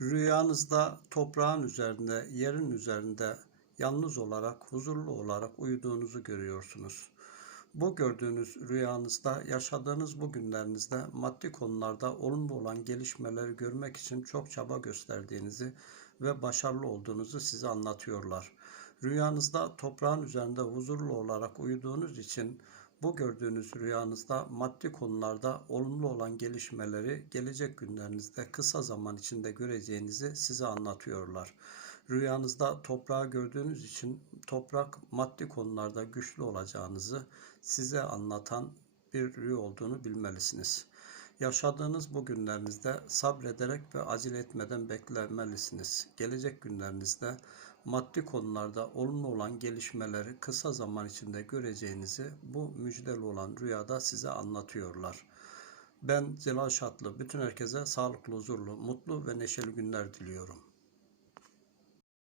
Rüyanızda toprağın üzerinde, yerin üzerinde yalnız olarak, huzurlu olarak uyuduğunuzu görüyorsunuz. Bu gördüğünüz rüyanızda, yaşadığınız bu günlerinizde maddi konularda olumlu olan gelişmeleri görmek için çok çaba gösterdiğinizi ve başarılı olduğunuzu size anlatıyorlar. Rüyanızda toprağın üzerinde huzurlu olarak uyuduğunuz için bu gördüğünüz rüyanızda maddi konularda olumlu olan gelişmeleri gelecek günlerinizde kısa zaman içinde göreceğinizi size anlatıyorlar. Rüyanızda toprağı gördüğünüz için toprak maddi konularda güçlü olacağınızı size anlatan bir rüya olduğunu bilmelisiniz. Yaşadığınız bu günlerinizde sabrederek ve acele etmeden beklemelisiniz. Gelecek günlerinizde maddi konularda olumlu olan gelişmeleri kısa zaman içinde göreceğinizi bu müjdeli olan rüyada size anlatıyorlar. Ben Celal Şatlı. Bütün herkese sağlıklı, huzurlu, mutlu ve neşeli günler diliyorum.